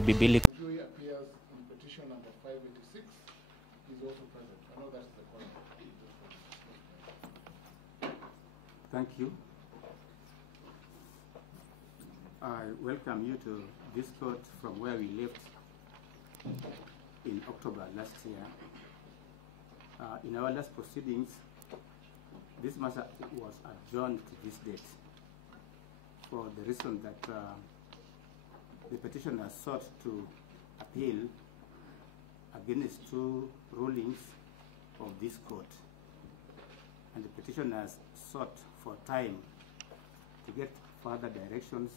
the biblical. Jury appears in petition number 586. He's also present. I know that's the quorum. Thank you. I welcome you to this court from where we left in October last year. In our last proceedings, this matter was adjourned to this date for the reason that the petitioner sought to appeal against two rulings of this court, and the petitioners sought for time to get further directions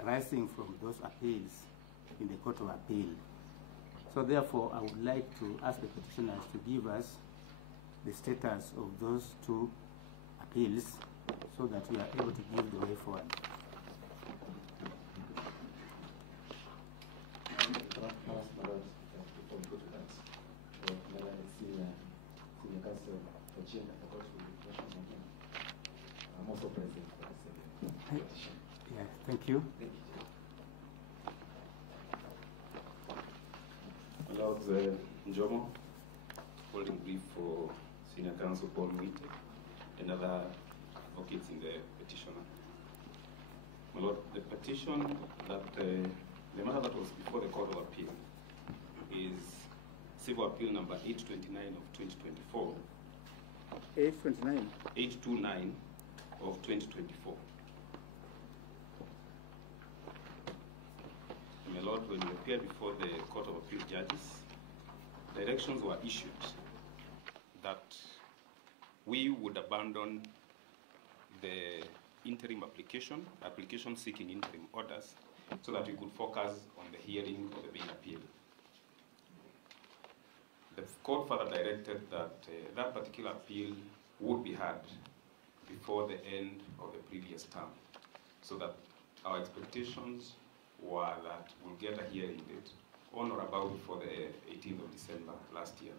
arising from those appeals in the Court of Appeal. So therefore, I would like to ask the petitioners to give us the status of those two appeals so that we are able to give the way forward. Yeah, thank you. Lord Njomo, holding brief for Senior Counsel Paul Mwite and other advocates in the petitioner. My Lord, the petition that the matter that was before the Court of Appeal is Civil Appeal number 829 of 2024. 829? 829 of 2024. My Lord, when we appeared before the Court of Appeal judges, directions were issued that we would abandon the interim application seeking interim orders, so that we could focus on the hearing of the main appeal. The court further directed that that particular appeal would be heard before the end of the previous term, so that our expectations were that we'll get a hearing date on or about before the 18th of December last year.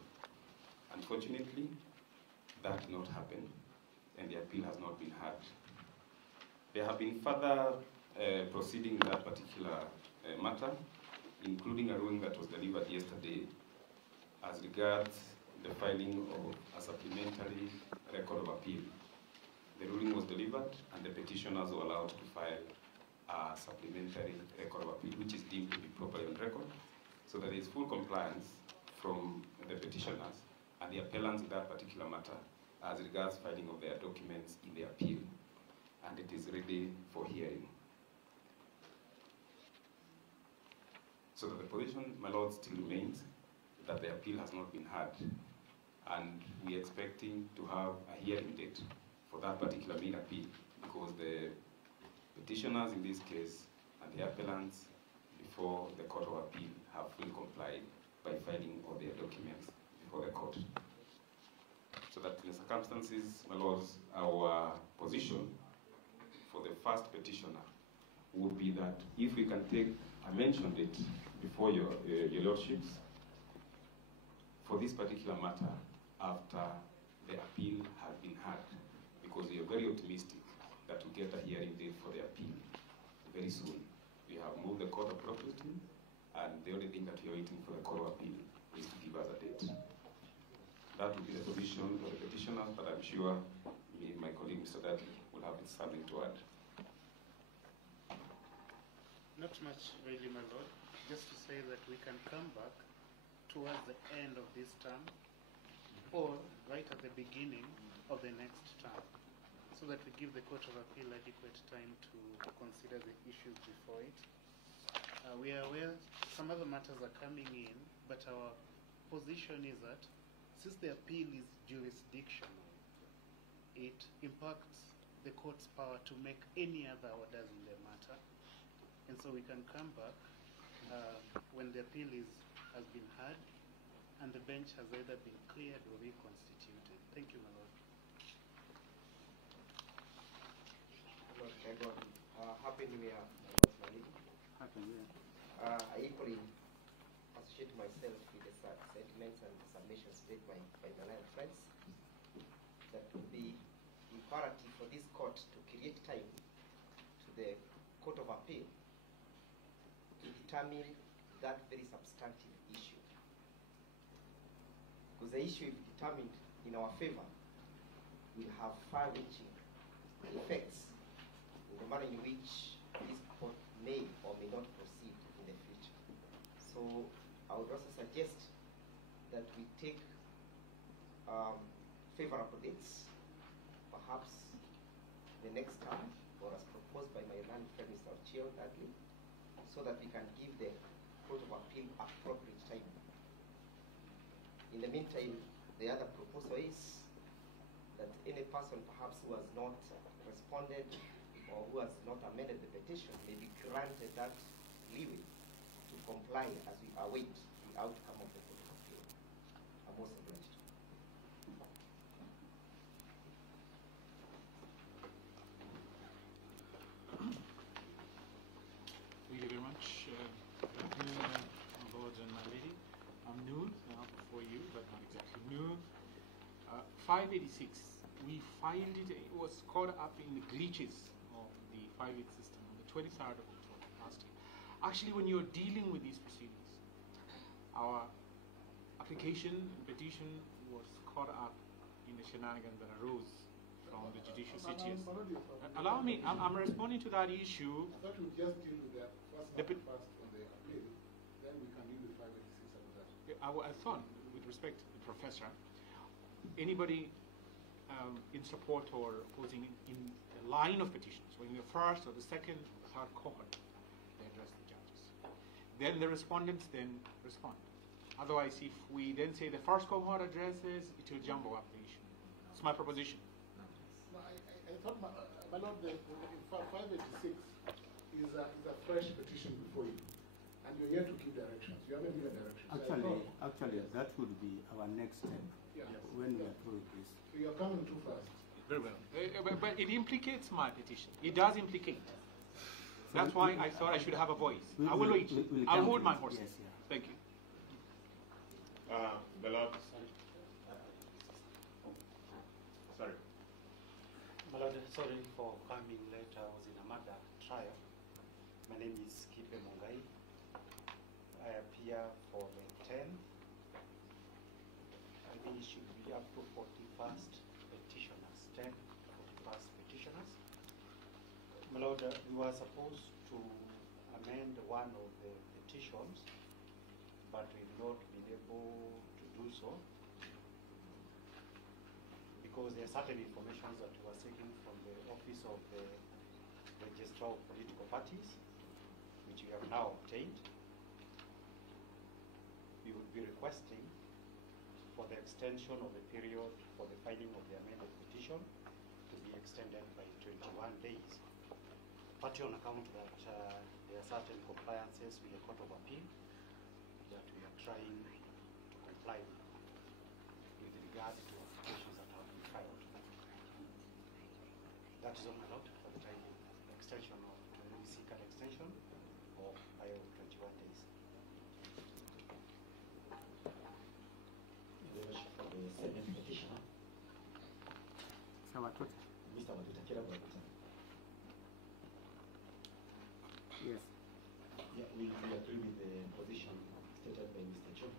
Unfortunately, that did not happen, and the appeal has not been heard. There have been further proceedings in that particular matter, including a ruling that was delivered yesterday as regards the filing of a supplementary record of appeal. The ruling was delivered, and the petitioners were allowed to file a supplementary record of appeal, which is deemed to be properly on record, so that there is full compliance from the petitioners and the appellants in that particular matter as regards filing of their documents in the appeal, and it is ready for hearing. So that the position, my Lord, still remains that the appeal has not been heard, and we are expecting to have a hearing date for that particular main appeal, because the petitioners in this case and the appellants before the Court of Appeal have fully complied by filing all their documents before the court. So that in the circumstances, my Lords, our position for the first petitioner would be that if we can take, I mentioned it before your Lordships, for this particular matter, after the appeal has been heard, because we are very optimistic that we get a hearing date for the appeal very soon. We have moved the Court appropriately, and the only thing that we are waiting for the Court of Appeal is to give us a date. That will be the position of the petitioners, but I'm sure me and my colleague, Mr. Dudley, will have something to add. Not much, really, my Lord. Just to say that we can come back towards the end of this term, or right at the beginning of the next term, so that we give the Court of Appeal adequate time to consider the issues before it. We are aware some other matters are coming in, but our position is that since the appeal is jurisdictional, it impacts the court's power to make any other orders in the matter. And so we can come back when the appeal has been heard and the bench has either been cleared or reconstituted. Thank you, my Lord. Happy New Year, Happy New Year. I equally associate myself with the sentiments and submissions made by my learned friends. That would be imperative for this court to create time to the Court of Appeal to determine that very substantive issue. Because the issue, if determined in our favor, will have far-reaching effects in the manner in which this court may or may not proceed in the future. So I would also suggest that we take favorable dates, perhaps the next time, or as proposed by my learned friend Mr. Ochio Dudley, so that we can give the Court of Appeal appropriate time. In the meantime, the other proposal is that any person perhaps who has not responded or who has not amended the petition may be granted that leeway to comply as we await the outcome of the Court of Appeal. I'm most obliged. Thank you very much. Good afternoon, my lords and my lady. I'm Noor, now before you, but not exactly Noor. 586, we filed it, it was caught up in the glitches of the 5-8 system on the 23rd of October last year. Actually, when you're dealing with these proceedings, our application and petition was caught up in the shenanigans that arose from the judicial CTS. Allow me, I'm responding to that issue. I thought we just deal with that first on the appeal, then we can deal with 586 after that. I thought, with respect to the professor, anybody in support or opposing in the line of petitions, when you're first or the second or the third cohort, they address the judges. Then the respondents then respond. Otherwise, if we then say the first cohort addresses, it will jumble up the issue. It's my proposition. No, I thought, my lord, the 586 is a fresh petition before you, and you're here to give directions. You haven't given directions. Actually, that would be our next step when we are through this. So you're coming too fast. Very well. But it implicates my petition. It does implicate. That's why I thought I should have a voice. I will wait. I'll hold my horses. Yes, yeah. Thank you. The Lord. Sorry. My Lord, sorry for coming late. I was in a murder trial. My name is Kipe Mungai. I appear for the 10th. I think it should be up to 41st petitioners. 10 41st petitioners. My Lord, we were supposed to amend one of the petitions, but we've not been able to do so because there are certain information that we were seeking from the office of the Registrar of Political Parties, which we have now obtained. We would be requesting for the extension of the period for the filing of the amended petition to be extended by 21 days. Partly on account that there are certain compliances with the Court of Appeal that we are trying to comply with regard to applications that have been filed. That is all, my Lord, for the time being. Extension of, we seek an extension of by 21 days. For the second petitioner, Mr. Watutakira Bakuta. Yes. Yeah, we agree with the position stated by Mr. John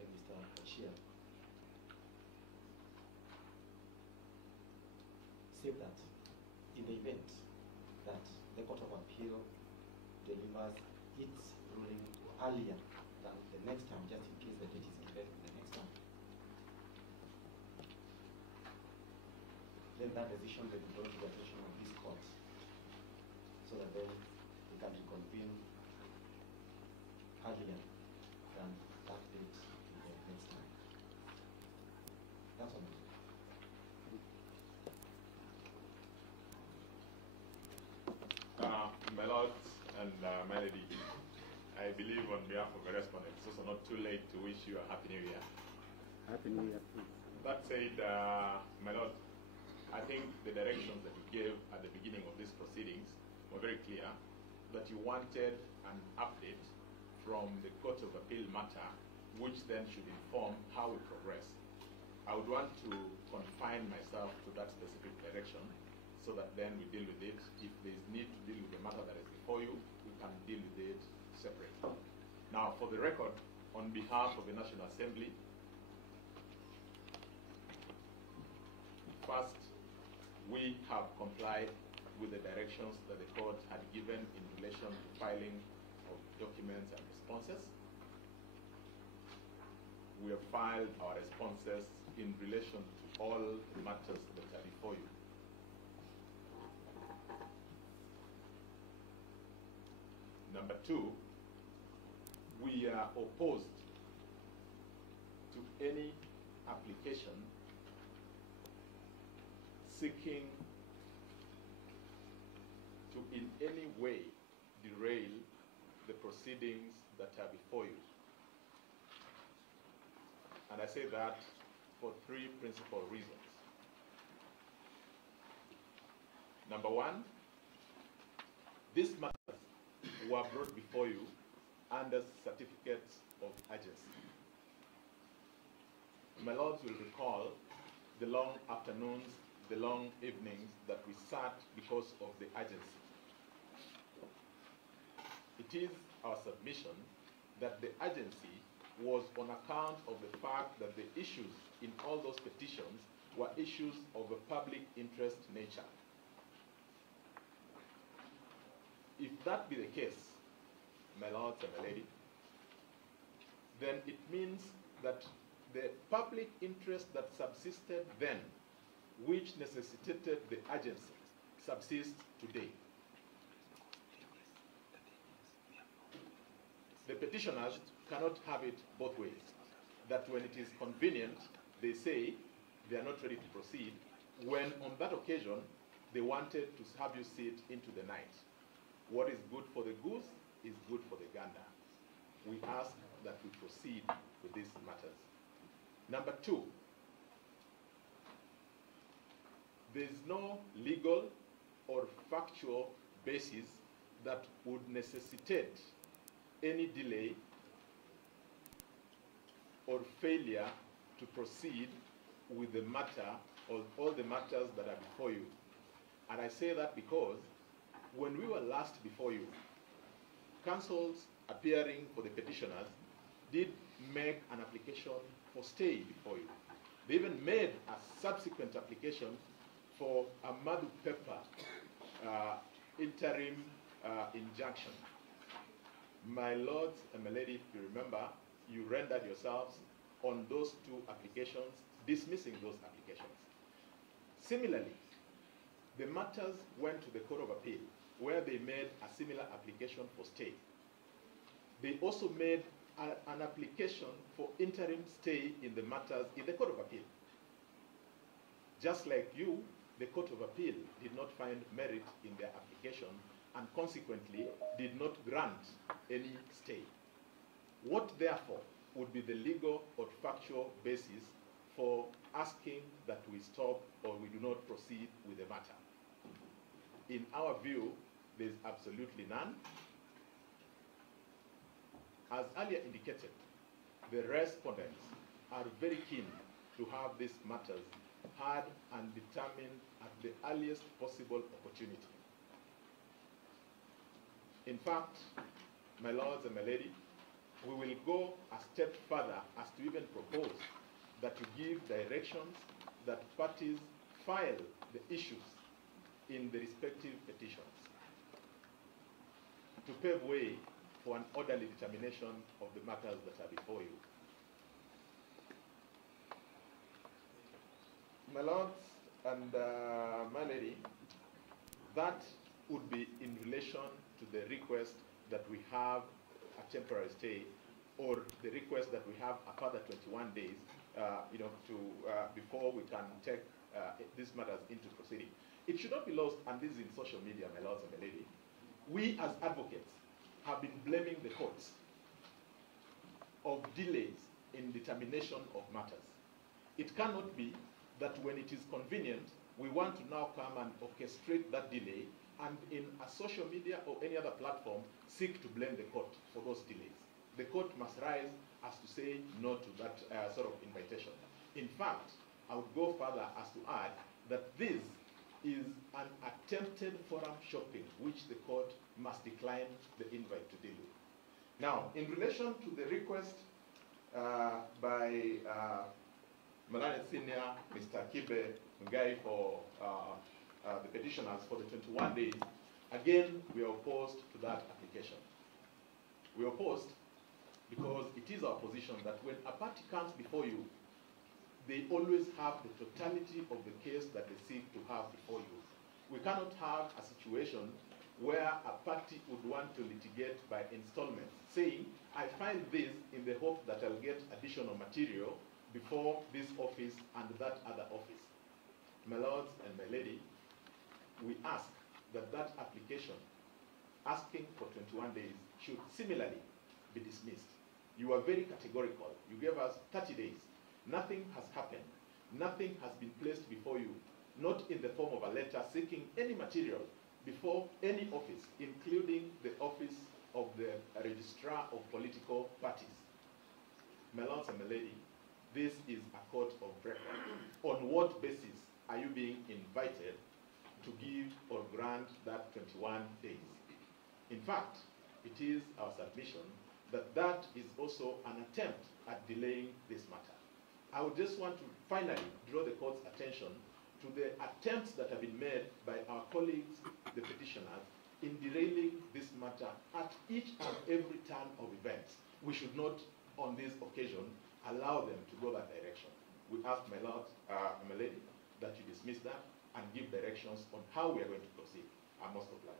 and Mr. Achia. Save that in the event that the Court of Appeal delivers its ruling earlier than the next time, just in case the date is given the next time, then that decision will be brought to the attention of this court, so that then we can reconvene earlier than that date the next time. That's all. My Lord and my Lady, I believe on behalf of the respondents, it's also not too late to wish you a Happy New Year. Happy New Year. That said, my Lord, I think the directions that you gave at the beginning of these proceedings were very clear, that you wanted an update from the Court of Appeal matter, which then should inform how we progress. I would want to confine myself to that specific direction, so that then we deal with it. If there is need to deal with the matter that is before you, Now, for the record, on behalf of the National Assembly, first, we have complied with the directions that the court had given in relation to filing of documents and responses. We have filed our responses in relation to all the matters that are before you. Number two, we are opposed to any application seeking to in any way derail the proceedings that are before you. And I say that for three principal reasons. Number one, these matters were brought before you under certificates of urgency. My lords will recall the long afternoons, the long evenings that we sat because of the urgency. It is our submission that the urgency was on account of the fact that the issues in all those petitions were issues of a public interest nature. If that be the case, my lords and my lady, then it means that the public interest that subsisted then, which necessitated the urgency, subsists today. The petitioners cannot have it both ways. That when it is convenient, they say they are not ready to proceed, when on that occasion, they wanted to have you sit into the night. What is good for the goose is good for the gander. We ask that we proceed with these matters. Number two, there is no legal or factual basis that would necessitate any delay or failure to proceed with the matter or all the matters that are before you. And I say that because when we were last before you, counsels appearing for the petitioners did make an application for stay before you. They even made a subsequent application for a Madu Pepper interim injunction. My lords and my lady, if you remember, you rendered yourselves on those two applications, dismissing those applications. Similarly, the matters went to the Court of Appeal, where they made a similar application for stay. They also made an application for interim stay in the matters in the Court of Appeal. Just like you, the Court of Appeal did not find merit in their application and consequently did not grant any stay. What therefore would be the legal or factual basis for asking that we stop or we do not proceed with the matter? In our view, there is absolutely none. As earlier indicated, the respondents are very keen to have these matters heard and determined at the earliest possible opportunity. In fact, my lords and my lady, we will go a step further as to even propose that you give directions that parties file the issues in the respective petitions to pave way for an orderly determination of the matters that are before you. My lords and my lady, that would be in relation to the request that we have a temporary stay, or the request that we have a further 21 days, before we can take these matters into proceeding. It should not be lost, and this is in social media, my lords and my lady. We as advocates have been blaming the courts of delays in determination of matters. It cannot be that when it is convenient, we want to now come and orchestrate that delay and in a social media or any other platform seek to blame the court for those delays. The court must rise as to say no to that sort of invitation. In fact, I would go further as to add that this is an attempted forum shopping which the court must decline the invite to deal with. Now, in relation to the request by Malani Senior, Mr. Kibe Mugai for the petitioners for the 21 days, again, we are opposed to that application. We are opposed because it is our position that when a party comes before you, they always have the totality of the case that they seek to have before you. We cannot have a situation where a party would want to litigate by installments, saying, I file this in the hope that I'll get additional material before this office and that other office. My lords and my lady, we ask that that application asking for 21 days should similarly be dismissed. You are very categorical. You gave us 30 days. Nothing has happened. Nothing has been placed before you, not in the form of a letter seeking any material before any office, including the office of the registrar of political parties. My lords and my lady, this is a court of record. On what basis are you being invited to give or grant that 21 days? In fact, it is our submission that that is also an attempt at delaying this matter. I would just want to finally draw the court's attention to the attempts that have been made by our colleagues, the petitioners, in derailing this matter at each and every turn of events. We should not, on this occasion, allow them to go that direction. We ask, my lord, my lady, that you dismiss that and give directions on how we are going to proceed. I must oblige.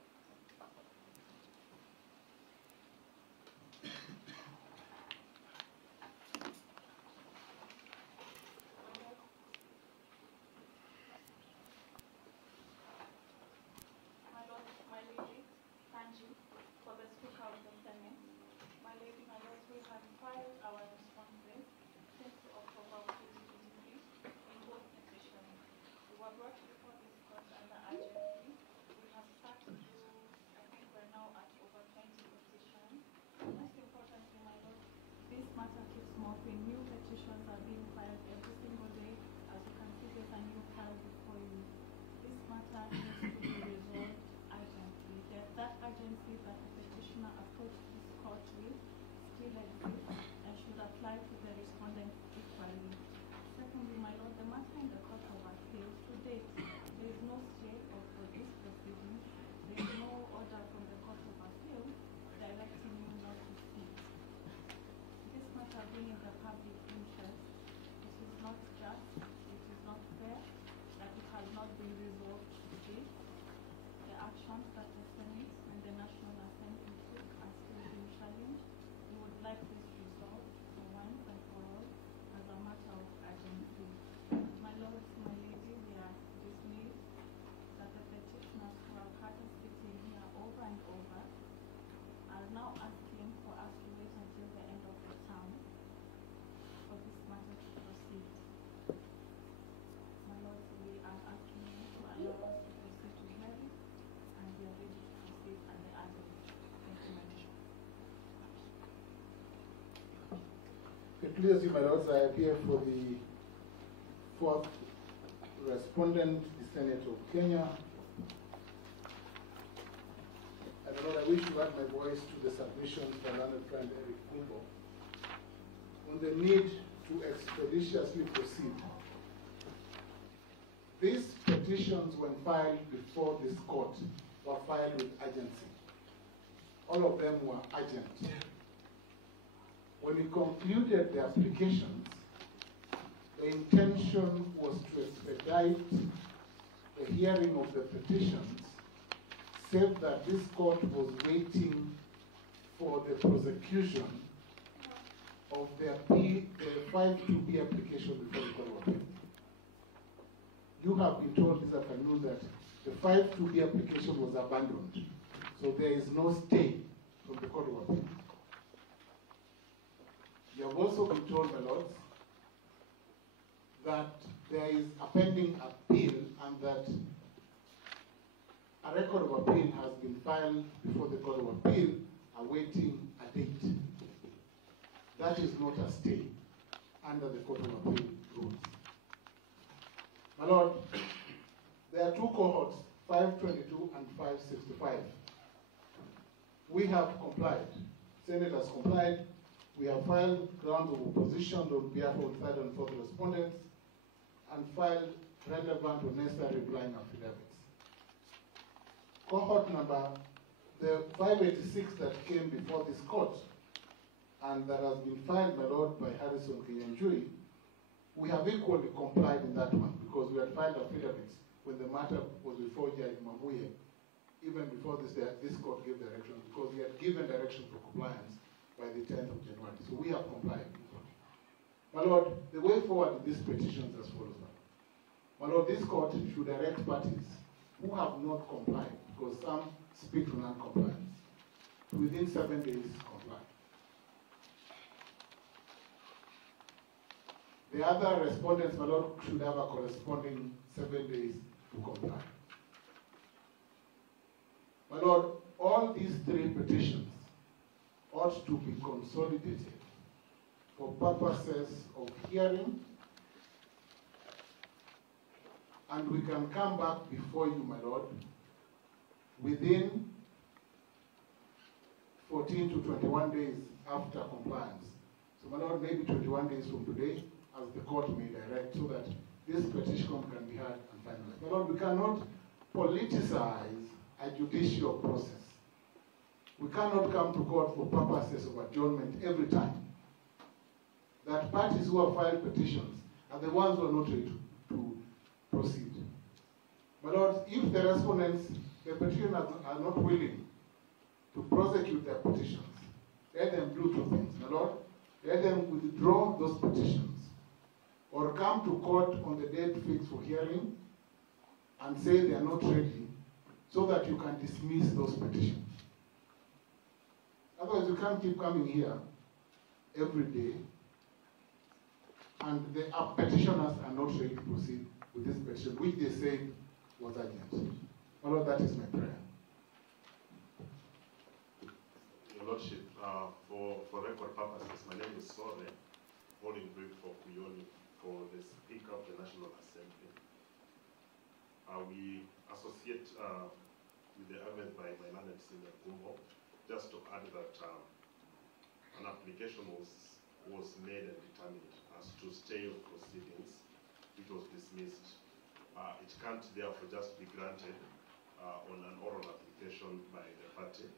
Please, my lords, I appear for the fourth respondent, the Senate of Kenya. And Lord, I wish to add my voice to the submission by learned friend Eric Kumbo on the need to expeditiously proceed. These petitions, when filed before this court, were filed with urgency. All of them were urgent. When we concluded the applications, the intention was to expedite the hearing of the petitions, save that this court was waiting for the prosecution of the 5-2B application before the Court of Appeal. You have been told this afternoon that the 5-2B application was abandoned, so there is no stay from the Court of Appeal. You have also been told, my lords, that there is a pending appeal and that a record of appeal has been filed before the Court of Appeal awaiting a date. That is not a stay under the Court of Appeal rules. My lord, there are two cohorts, 522 and 565. We have complied. Senate has complied. We have filed grounds of opposition on behalf of third and fourth respondents and filed relevant or necessary replying affidavits. Cohort number, the 586 that came before this court and that has been filed, my lord, by Harrison Kinyanjui, we have equally complied in that one because we had filed affidavits when the matter was before Judge Mamuye, even before this court gave direction, because he had given direction for compliance by the 10th of January. So we have complied. My lord, the way forward in this petition is as follows. My lord, this court should direct parties who have not complied, because some speak to non-compliance, within 7 days comply. The other respondents, my lord, should have a corresponding 7 days to comply. My lord, all these three petitions ought to be consolidated for purposes of hearing, and we can come back before you, my lord, within 14 to 21 days after compliance. So, my lord, maybe 21 days from today, as the court may direct, so that this petition can be heard and finalized. My lord, we cannot politicize a judicial process. We cannot come to court for purposes of adjournment every time. That parties who have filed petitions are the ones who are not ready to proceed. My lord, if the respondents, the petitioners are not willing to prosecute their petitions, let them do two things. My lord, let them withdraw those petitions or come to court on the date fixed for hearing and say they are not ready so that you can dismiss those petitions. Otherwise, you can't keep coming here every day and the petitioners are not ready to proceed with this petition, which they said was urgent. My lord, that is my prayer. Your Lordship, for record purposes, my name is Sore, holding brief for Kuyoni, for the Speaker of the National Assembly. We associate with the argument by my learned senior Kumbo, just to add that an application was made and determined as to stay of proceedings, which was dismissed. It can't therefore just be granted on an oral application by the party.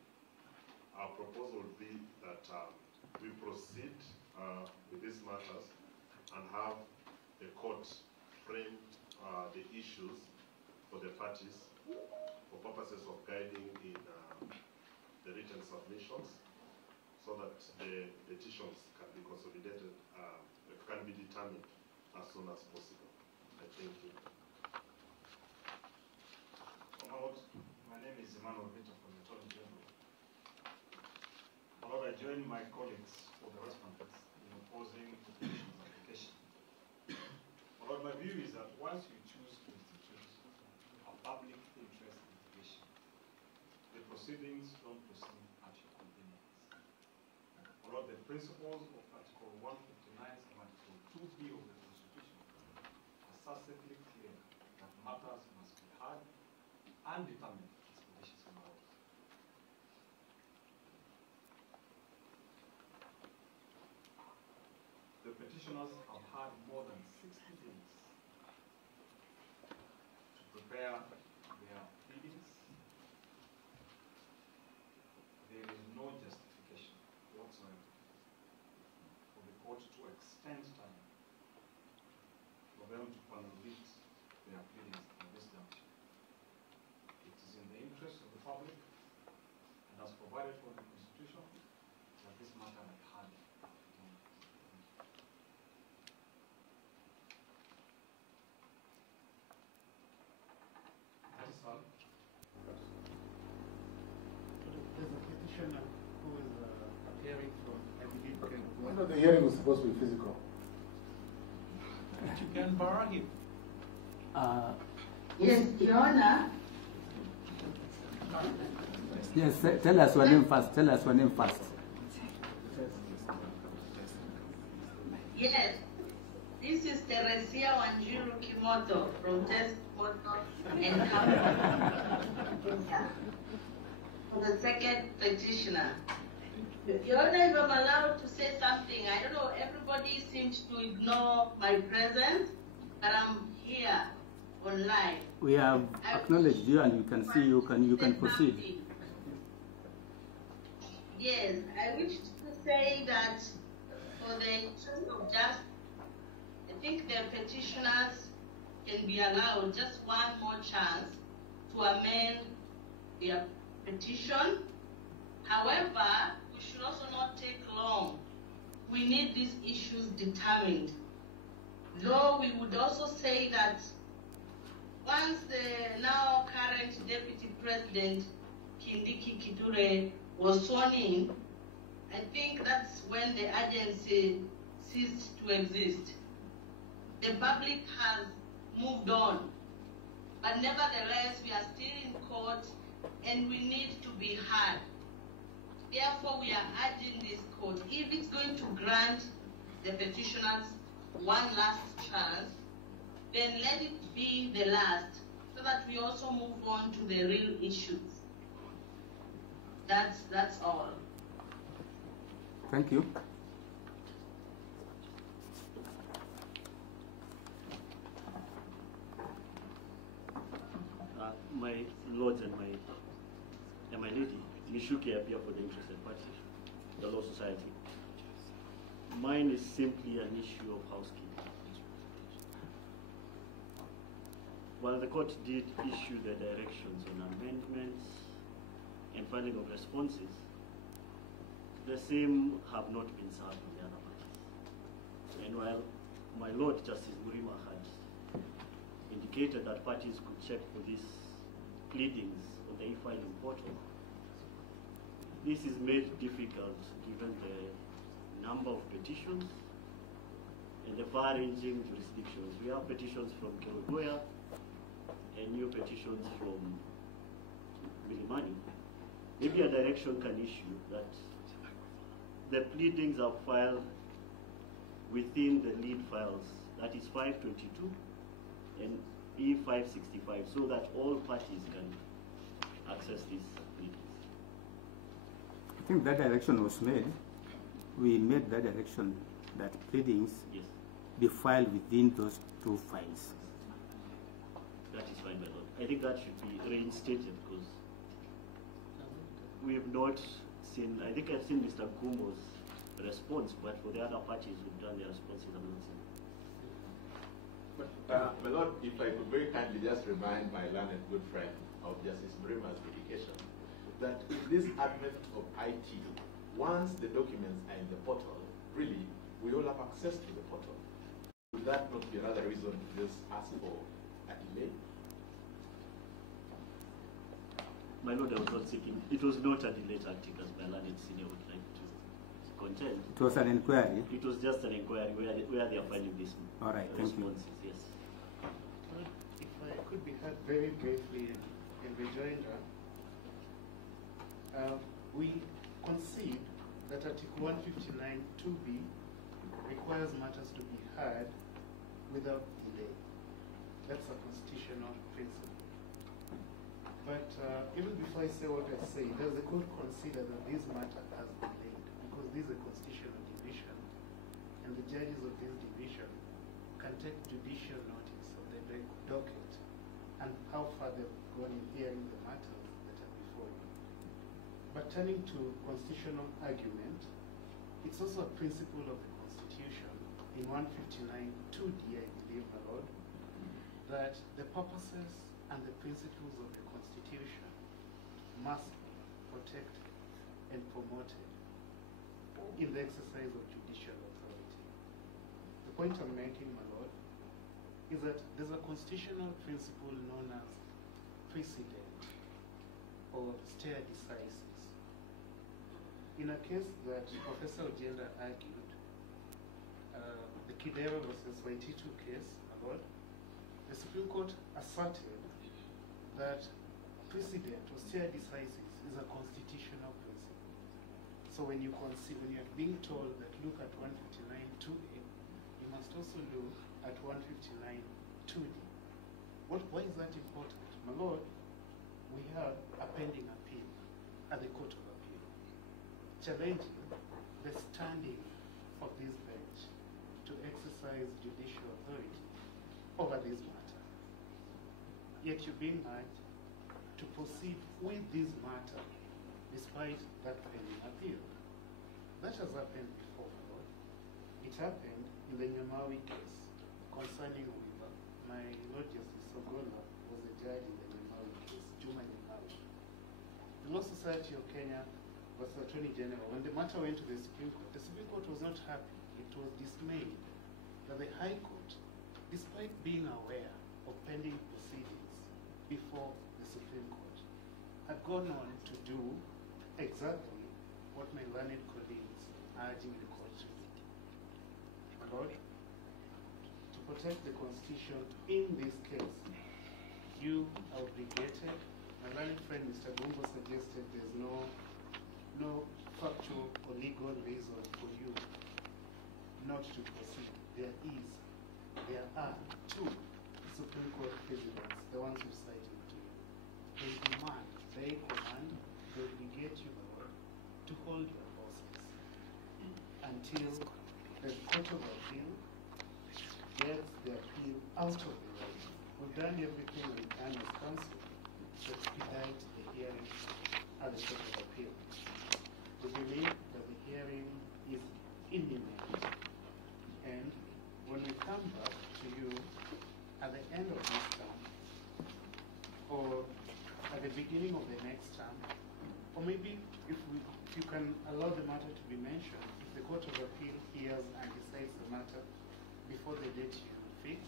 Our proposal would be that we proceed with these matters and have the court frame the issues for the parties for purposes of guiding in the written submissions, so that the petitions can be consolidated, can be determined as soon as possible. I thank you. My name is Emmanuel Vita from the Attorney General. My Lord, I join my colleagues for the respondents in opposing the petition's application. My Lord, my view is that once you choose to institute a public interest litigation, the proceedings don't proceed at your convenience. My Lord, the principles of Article 159 and Article 2B of the Constitution are succinctly clear that matters must be heard and determined expeditiously. The petitioners have had more than 60 days to prepare their pleadings. There is no justification whatsoever for the court to extend time for them to formulate their pleadings at this juncture. It is in the interest of the public and as provided for in the Constitution that this matter be heard. That is all. There's a petitioner who is appearing from, I believe, I know the hearing was supposed to be physical. But you can borrow him. Yes, Your Honor. Yes, tell us your name first. Tell us your name first. Yes, this is Teresia Wanjiru Kimoto from Test Moto and Company. For the second petitioner. Your Honor, if I'm allowed to say something, I don't know, everybody seems to ignore my presence, but I'm here online. We have acknowledged you and we can see you. You can proceed. Yes, I wish to say that for the interest of justice, I think the petitioners can be allowed just one more chance to amend their petition. However, we should also not take long. We need these issues determined. Though we would also say that once the now current Deputy President Kindiki Kithure was sworn in, I think that's when the agency ceased to exist. The public has moved on, but nevertheless we are still in court and we need to be heard. Therefore, we are urging this court, if it's going to grant the petitioners one last chance, then let it be the last, so that we also move on to the real issues. That's all. Thank you. My lords and my lady, Mishuki appear for the interested party, the Law Society. Mine is simply an issue of housekeeping. While the court did issue the directions on amendments and filing of responses, the same have not been served on the other parties. And while my Lord Justice Murima had indicated that parties could check for these pleadings on the e-filing portal, this is made difficult given the number of petitions and the far-ranging jurisdictions. We have petitions from Kerugoya and new petitions from Milimani. Maybe a direction can issue that the pleadings are filed within the lead files, that is 522 and E565, so that all parties can access these pleadings. I think that direction was made. We made that direction that pleadings be filed within those two files. That is fine, my lord. I think that should be reinstated because we have not seen, I think I've seen Mr. Kumo's response, but for the other parties who've done their responses, I've not seen. But, my lord, if I could very kindly just remind my learned good friend of Justice Murima's dedication that in this advent of IT, once the documents are in the portal, really, we all have access to the portal. Would that not be another reason to just ask for a delay? My lord, I was not seeking, it was not a delay tactic as my learned senior would like to contend. It was an inquiry? It was just an inquiry where they are finding this all right, responses, yes. If I could be heard very briefly in rejoinder, we concede that Article 159 2B requires matters to be heard without delay. That's a constitutional principle. But even before I say what I say, does the court consider that this matter has delayed? Because this is a constitutional division, and the judges of this division can take judicial notice of the docket and how far they've gone in hearing the matters that are before you. But turning to constitutional argument, it's also a principle of the Constitution in 159 2D, I believe, my lord, that the purposes and the principles of the Constitution must be protected and promoted in the exercise of judicial authority. The point I'm making, my lord, is that there's a constitutional principle known as precedent or stare decisis. In a case that Professor Ojenda argued, the Kidero versus Waititu case, my lord, the Supreme Court asserted that precedent or stare decisis is a constitutional principle. So when you're being told that look at 159 2A, you must also look at 159 2D. Why is that important? My lord, we have a pending appeal at the Court of Appeal, challenging the standing of this bench to exercise judicial authority over this matter. Yet you're being urged to proceed with this matter despite that pending appeal. That has happened before, Lord. It happened in the Nyamawi case concerning Wiba. My Lord Justice Ogola was a judge in the Nyamawi case, Juma Nyamawi. The Law Society of Kenya was the Attorney General. When the matter went to the Supreme Court was not happy. It was dismayed that the High Court, despite being aware of pending proceedings before the Supreme Court, had gone on to do exactly what my learned colleagues are urging the court to do. Lord, to protect the Constitution in this case, you are obligated. My learned friend Mr. Gumbo suggested there's no factual or legal reason for you not to proceed. There are two Supreme Court presidents, the ones who cited to you. They demand, they command, they obligate you, Lord, to hold your horses until the Court of Appeal gets the appeal out of the way. We've done everything we can as counsel to expedite the hearing at the Court of Appeal. We believe that the hearing is imminent, and when we come back to you at the end of this term, or at the beginning of the next term, or maybe if you can allow the matter to be mentioned, if the Court of Appeal hears and decides the matter before the date you fix,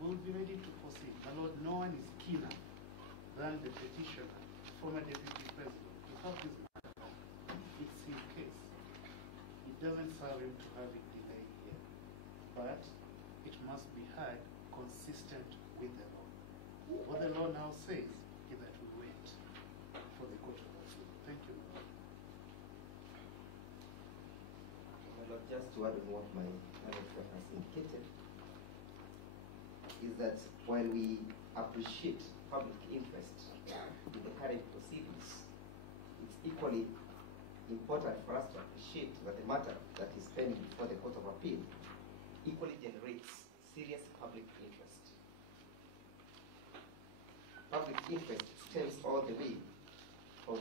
we will be ready to proceed. My Lord, no one is keener than the petitioner, former Deputy President, to have this matter. It's his case. It doesn't serve him to have it delayed here, but it must be heard consistent with the law. What the law now says is that we wait for the Court of Appeal. Thank you, Lord. My Lord, just to add on what my other friend has indicated, is that while we appreciate public interest in the current proceedings, it's equally important for us to appreciate that the matter that is pending before the Court of Appeal equally generates serious public interest. Public interest stems all the way from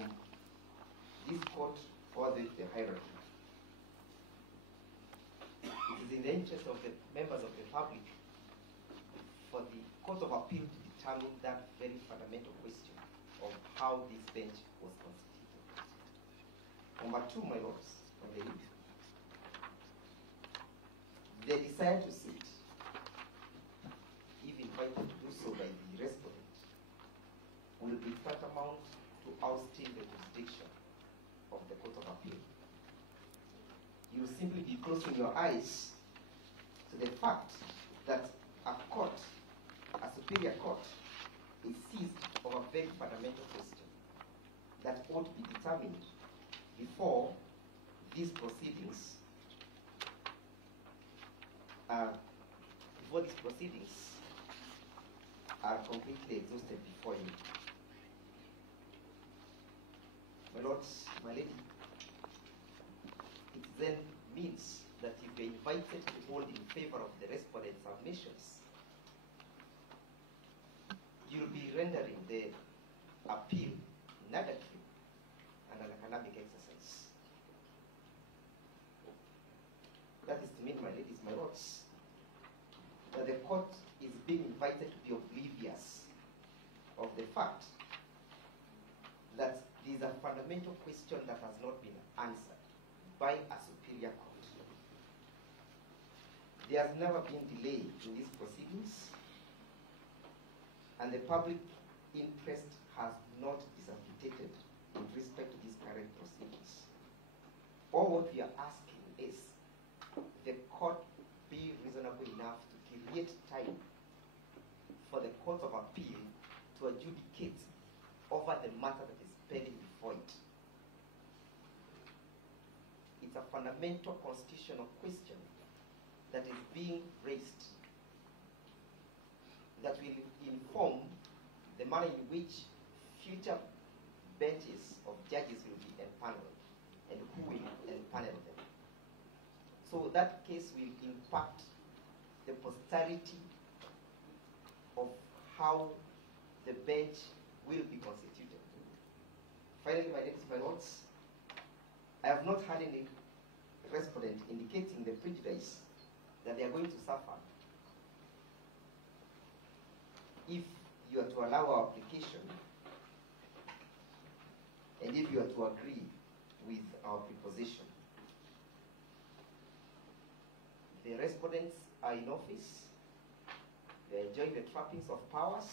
this court or the hierarchy. It is in the interest of the members of the public for the Court of Appeal to determine that very fundamental question of how this bench was constituted. Number two, my lords, my ladies, the desire to sit, if invited to do so by the respondent, will be tantamount to ousting the jurisdiction of the Court of Appeal. You will simply be closing your eyes to the fact that a court, a superior court, is seized of a very fundamental question that ought to be determined before these proceedings are completely exhausted before you. My lords, my lady, it then means that if you're invited to hold in favor of the respondent's submissions, you'll be rendering the appeal nugatory and an academic exercise. That is to mean, my ladies, my lords, that the court is being invited to be oblivious of the fact that there is a fundamental question that has not been answered by a superior court. There has never been delay in these proceedings, and the public interest has not dissipated with respect to these current proceedings. All what we are asking is the court be reasonable enough to create time for the Court of Appeal to adjudicate over the matter that is pending before it. It's a fundamental constitutional question that is being raised that will inform the manner in which future benches of judges will be empaneled and who So that case will impact the posterity of how the bench will be constituted. Finally, my lords, I have not had any respondent indicating the prejudice that they are going to suffer if you are to allow our application and if you are to agree with our proposition. The respondents are in office, they are enjoying the trappings of powers.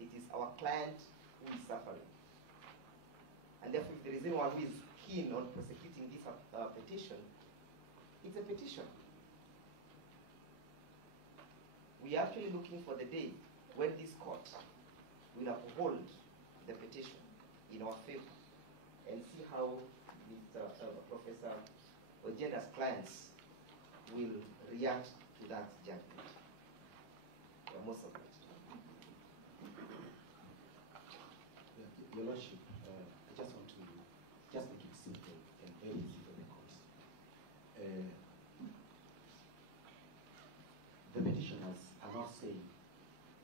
It is our client who is suffering. And therefore, if there is anyone who is keen on prosecuting this petition, it's a petition. We are actually looking for the day when this court will uphold the petition in our favor and see how Mr. Professor Ojenda's clients will react to that judgment. We are most obliged. Your Lordship, I just want to make it simple and very easy for the court. The petitioners are not saying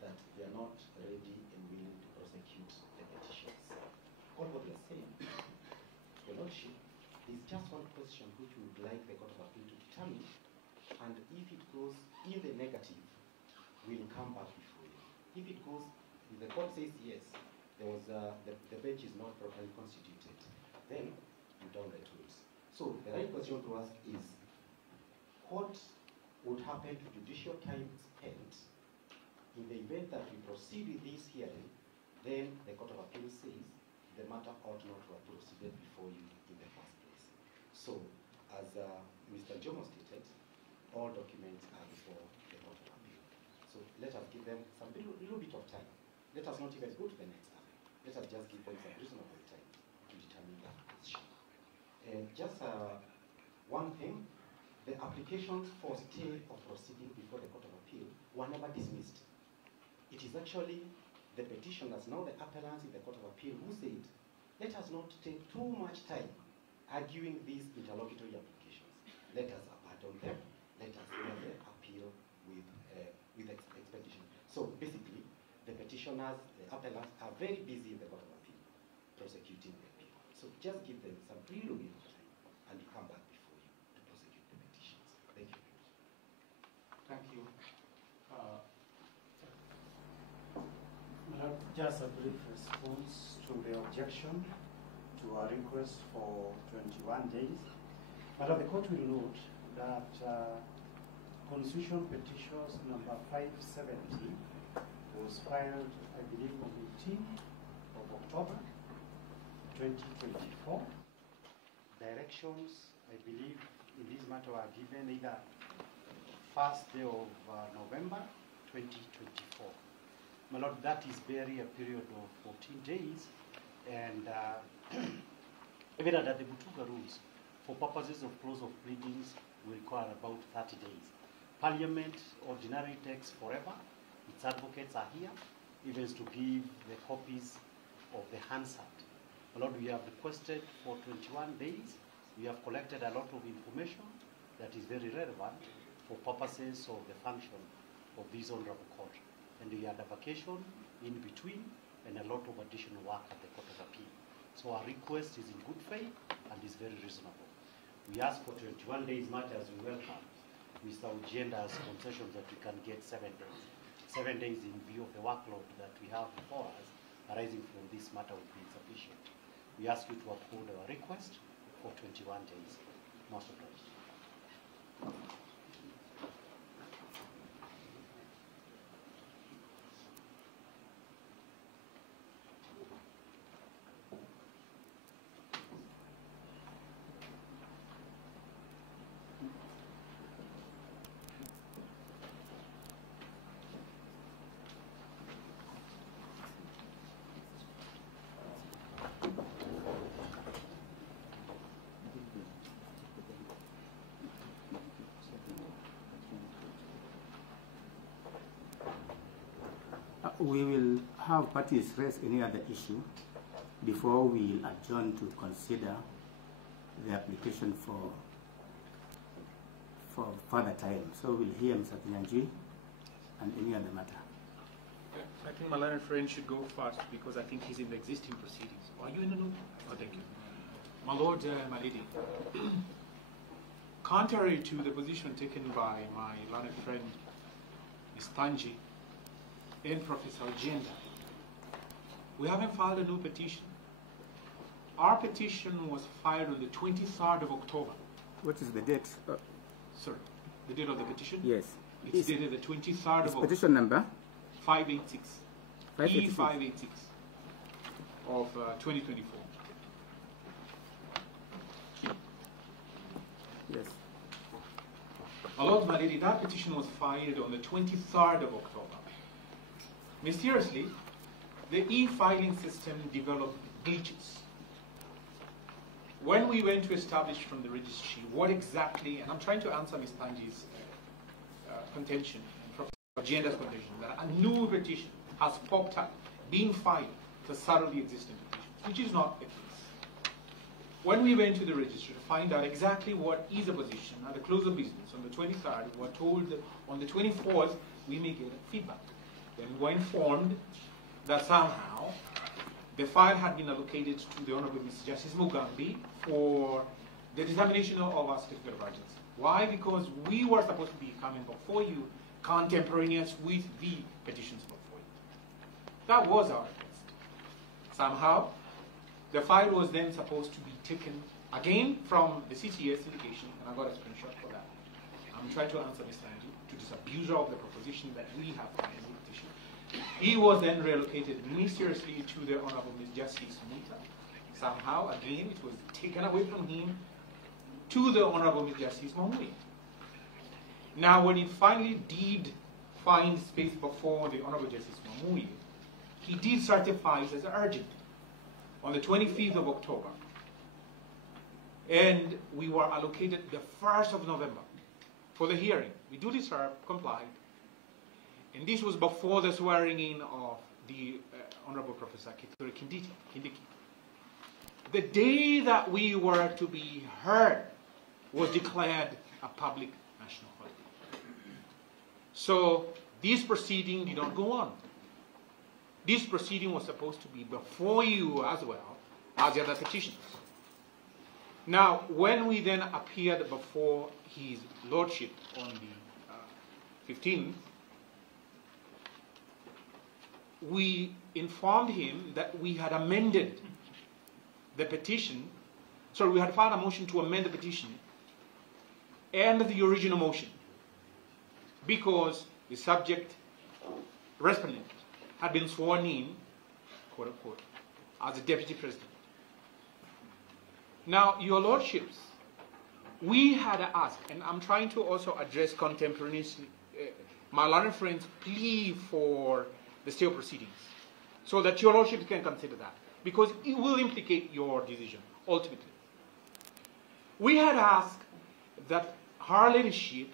that they are not ready and willing to prosecute the petitions. All what we are saying, Your Lordship, is just one question which we would like the Court of Appeal to determine, and if it goes in the negative, we'll come back before you. If it goes, if the court says yes, there was the bench is not properly constituted, then you don't get rules. So the right question to ask is, what would happen to judicial time spent in the event that we proceed with this hearing? Then the Court of Appeal says the matter ought not to have proceeded before you in the first place. So, as Mr. Jomo stated, all documents are before the Court of Appeal. So let us give them some little bit of time. Let us not even go to the next time. Let us just give them some reasonable time to determine that question. And just one thing, the applications for stay of proceeding before the Court of Appeal were never dismissed. It is actually the petitioners, now the appellants in the Court of Appeal, who said, let us not take too much time arguing these interlocutory applications. Let us abandon them. Let us hear the appeal with expedition. So basically, the petitioners, the appellants, are very busy in the Court of Appeal prosecuting the appeal. So just give them some little bit of time and come back before you to prosecute the petitions. Thank you. Thank you. Just a brief response to the objection to our request for 21 days. But the court will note that Constitution Petitions number 570 was filed, I believe, on 18th of October 2024. Directions, I believe, in this matter are given either first day of November 2024. My Lord, that is barely a period of 14 days, and evident that the Butuga rules, for purposes of close of pleadings, will require about 30 days. Parliament ordinarily takes forever. Its advocates are here, even to give the copies of the Hansard. My Lord, we have requested for 21 days. We have collected a lot of information that is very relevant for purposes of the function of this honorable court. And we had a vacation in between and a lot of additional work at the Court of Appeal. So our request is in good faith and is very reasonable. We ask for 21 days much as we welcome Mr. Ojenda's concessions that we can get 7 days. 7 days in view of the workload that we have before us arising from this matter would be insufficient. We ask you to uphold our request for 21 days. Most obliged. We will have parties raise any other issue before we adjourn to consider the application for for further time. So we'll hear Mr. Kinyanjui and any other matter. I think my learned friend should go first because I think he's in the existing proceedings. Are you in the new? Oh, thank you. My lord, my lady, contrary to the position taken by my learned friend, Ms. Tanji, and Professor Agenda, we haven't filed a new petition. Our petition was filed on the 23rd of October. What is the date? Sorry, the date of the petition? Yes. It's dated the 23rd of October. Petition number? 586. 586. E586 of 2024. Yes. My lord, my lady, that petition was filed on the 23rd of October. Mysteriously, the e-filing system developed glitches. When we went to establish from the registry what exactly, and I'm trying to answer Ms. Tanji's contention, and Professor Agenda's contention, that a new petition has popped up, being filed to settle the existing petitions, which is not the case. When we went to the registry to find out exactly what is the position at the close of business on the 23rd, we were told that on the 24th we may get feedback. Then we were informed that somehow the file had been allocated to the Honorable Mr. Justice Mugambi for the determination of our certificate of urgency. Why? Because we were supposed to be coming before you contemporaneous with the petitions before you. That was our request. Somehow, the file was then supposed to be taken again from the CTS indication, and I got a screenshot for that. I'm trying to answer Mr. Andy to this abuser of the proposition that we have filed a petition. He was then relocated mysteriously to the Honorable Ms. Justice Mita. Somehow, again, it was taken away from him to the Honorable Ms. Justice Mamui. Now, when he finally did find space before the Honorable Justice Mamui, he did certify it as urgent on the 25th of October. And we were allocated the 1st of November for the hearing. We duly served, complied. And this was before the swearing in of the Honorable Professor Kithure Kindiki. The day that we were to be heard was declared a public national holiday. So this proceeding did not go on. This proceeding was supposed to be before you as well as the other petitions. Now, when we then appeared before his lordship on the 15th, we informed him that we had amended the petition, sorry, we had filed a motion to amend the petition and the original motion because the subject respondent had been sworn in, quote unquote, as a deputy president. Now, your lordships, we had asked, and I'm trying to also address contemporaneously my learned friend's plea for the stay of proceedings, so that your lordships can consider that, because it will implicate your decision, ultimately. We had asked that her ladyship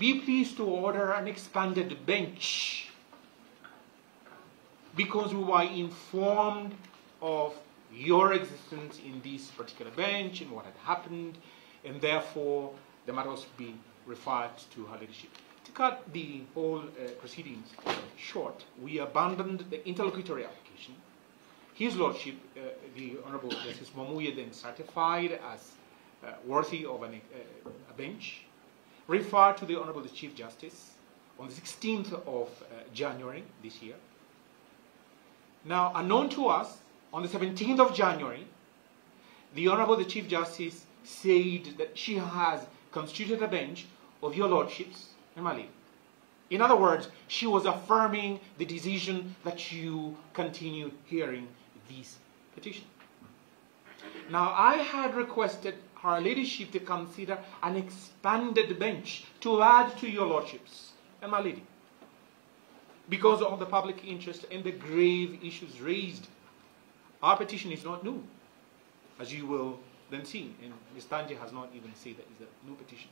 be pleased to order an expanded bench, because we were informed of your existence in this particular bench and what had happened, and therefore the matter was being referred to her ladyship. To cut the whole proceedings short, we abandoned the interlocutory application. His lordship, the Honorable Justice Mamuye, then certified as worthy of a bench, referred to the Honorable Chief Justice on the 16th of January this year. Now, unknown to us, on the 17th of January, the Honorable Chief Justice said that she has constituted a bench of your lordships and my lady. In other words, she was affirming the decision that you continue hearing this petition. Now, I had requested her ladyship to consider an expanded bench to add to your lordships and my lady, because of the public interest and the grave issues raised. Our petition is not new, as you will then see, and Ms. Tanji has not even said that it's a new petition.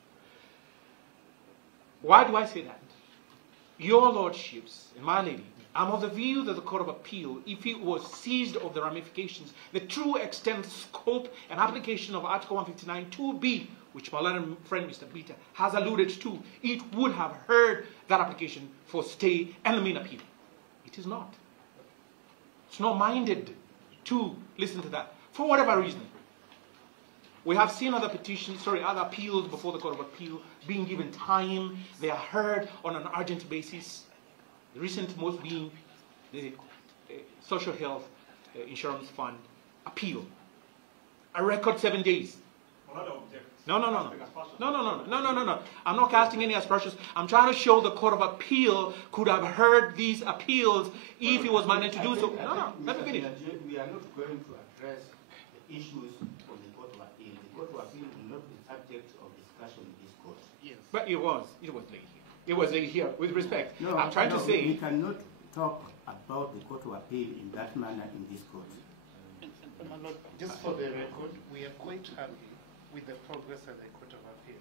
Why do I say that? Your lordships and my lady, I'm of the view that the Court of Appeal, if it was seized of the ramifications, the true extent, scope, and application of Article 159 2B which my learned friend Mr. Bita has alluded to, it would have heard that application for stay and the main appeal. It is not. It's not minded to listen to that, for whatever reason. We have seen other other appeals before the Court of Appeal being given time. They are heard on an urgent basis. The recent most being the Social Health Insurance Fund appeal. A record 7 days. No. I'm not casting any aspersions. I'm trying to show the Court of Appeal could have heard these appeals if it was minded to do so. No, let me finish. We are not going to address the issues of the Court of Appeal. The Court of Appeal will not be subject of discussion in this court. Yes. But it was laid here. It was laid here, with respect. No, I'm trying to say... We cannot talk about the Court of Appeal in that manner in this court. My Lord, just for the record, we are quite happy with the progress at the Court of Appeal.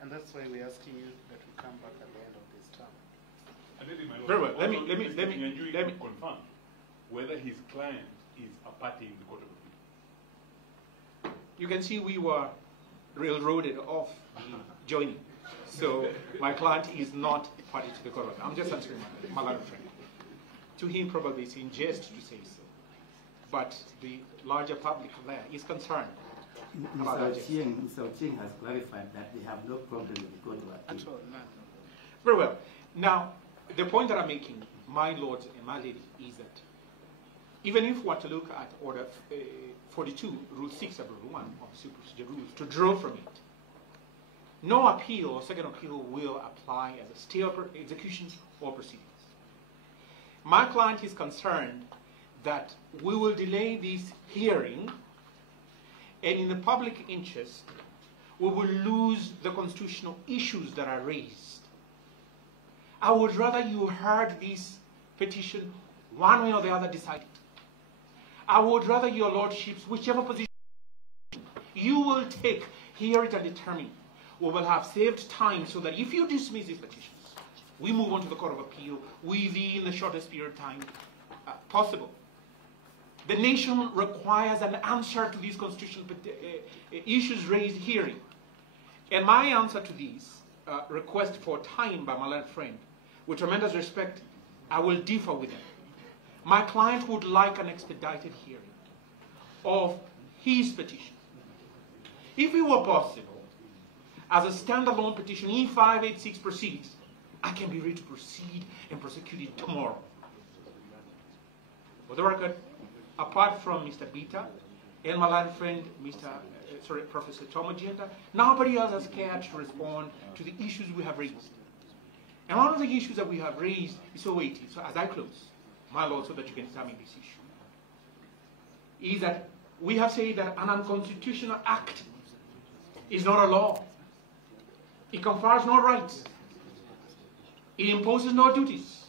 And that's why we're asking you that we come back at the end of this term. Very well. Let me confirm whether his client is a party in the Court of Appeal. You can see we were railroaded off joining. So my client is not party to the Court of Appeal. I'm just answering my learned friend. To him, probably it's in jest to say so. But the larger public there is concerned. Mr. Ochieng has clarified that they have no problem with the Court of Appeal. At all, none. Very well. Now, the point that I'm making, my lords and my lady, is that even if we were to look at Order 42, Rule 6 of Rule 1 of the Civil Procedure Rules, to draw from it, no appeal or second appeal will apply as a stay of execution or proceedings. My client is concerned that we will delay this hearing, and in the public interest, we will lose the constitutional issues that are raised. I would rather you heard this petition one way or the other decided. I would rather your lordships, whichever position you will take, hear it and determine. We will have saved time so that if you dismiss these petitions, we move on to the Court of Appeal within the shortest period of time possible. The nation requires an answer to these constitutional issues raised hearing. And my answer to these request for time by my learned friend, with tremendous respect, I will differ with him. My client would like an expedited hearing of his petition. If it were possible, as a standalone petition, E586 proceeds, I can be ready to proceed and prosecute it tomorrow. For the record, apart from Mr. Bita and my learned friend, Professor Tom Agenda, nobody else has cared to respond to the issues we have raised. And one of the issues that we have raised is so weighty. So as I close, my Lord, so that you can examine this issue, is that we have said that an unconstitutional act is not a law. It confers no rights. It imposes no duties.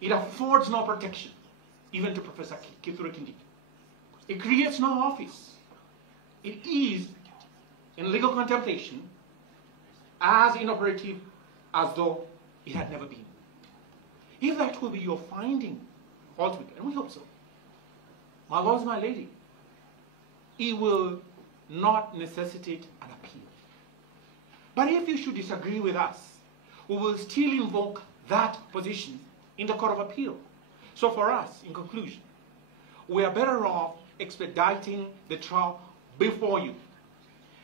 It affords no protection, even to Professor Kithure Kindiki. It creates no office. It is, in legal contemplation, as inoperative as though it had never been. If that will be your finding, ultimately, and we hope so, my lords, my lady, it will not necessitate an appeal. But if you should disagree with us, we will still invoke that position in the Court of Appeal. So for us, in conclusion, we are better off expediting the trial before you,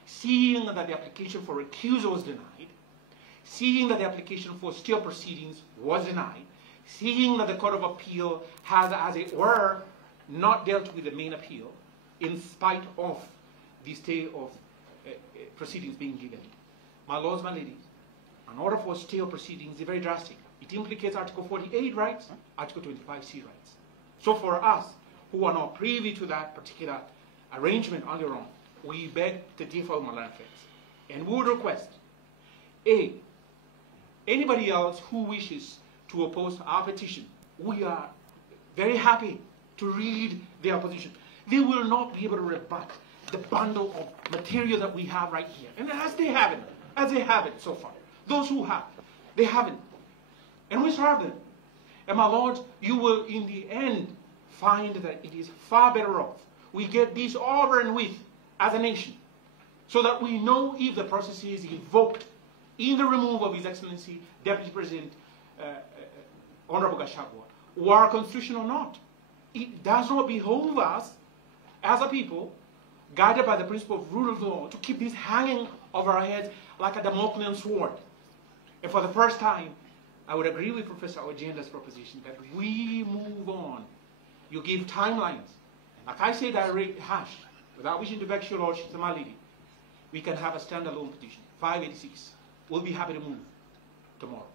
seeing that the application for recusal was denied, seeing that the application for stay proceedings was denied, seeing that the Court of Appeal has, as it were, not dealt with the main appeal, in spite of the stay of proceedings being given. My lords, my ladies, an order for stay of proceedings is very drastic. It implicates Article 48 rights, Article 25C rights. So for us, who are not privy to that particular arrangement on their own, we beg to differ with my learned friends. And we would request, A, anybody else who wishes to oppose our petition, we are very happy to read their opposition. They will not be able to rebut the bundle of material that we have right here. And as they have it so far. Those who have, they haven't. And we serve them. And my Lord, you will in the end find that it is far better off we get this over and with as a nation so that we know if the processes invoked in the removal of His Excellency Deputy President Honorable Gachagua were constitutional or not. It does not behoove us as a people, guided by the principle of rule of law, to keep this hanging over our heads like a Damoclean sword. And for the first time, I would agree with Professor Ojenda's proposition that we move on. You give timelines. Like I said, I rehashed, without wishing to vex your lordship, my lady, we can have a standalone petition, 586. We'll be happy to move tomorrow.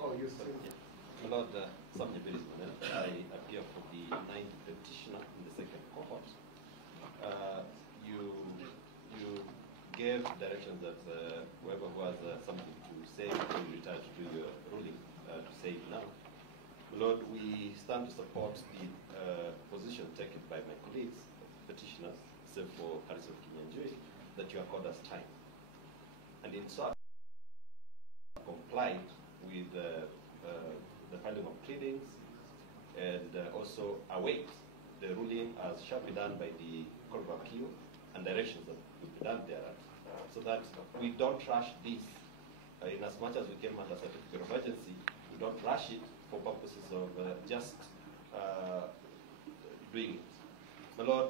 Oh, you say. My Lord, I appear for the 9th petitioner in the second cohort. You gave directions that whoever who has something to say before you retire to do your ruling, to say it now. My Lord, we stand to support the position taken by my colleagues, petitioners, except for Harrison Kinyanjui, that you accord us time. And in so complied with the filing of pleadings and also await the ruling as shall be done by the Court of Appeal and directions that will be done there, so that we don't rush this. In as much as we came under certificate of urgency, we don't rush it for purposes of just doing it. My Lord,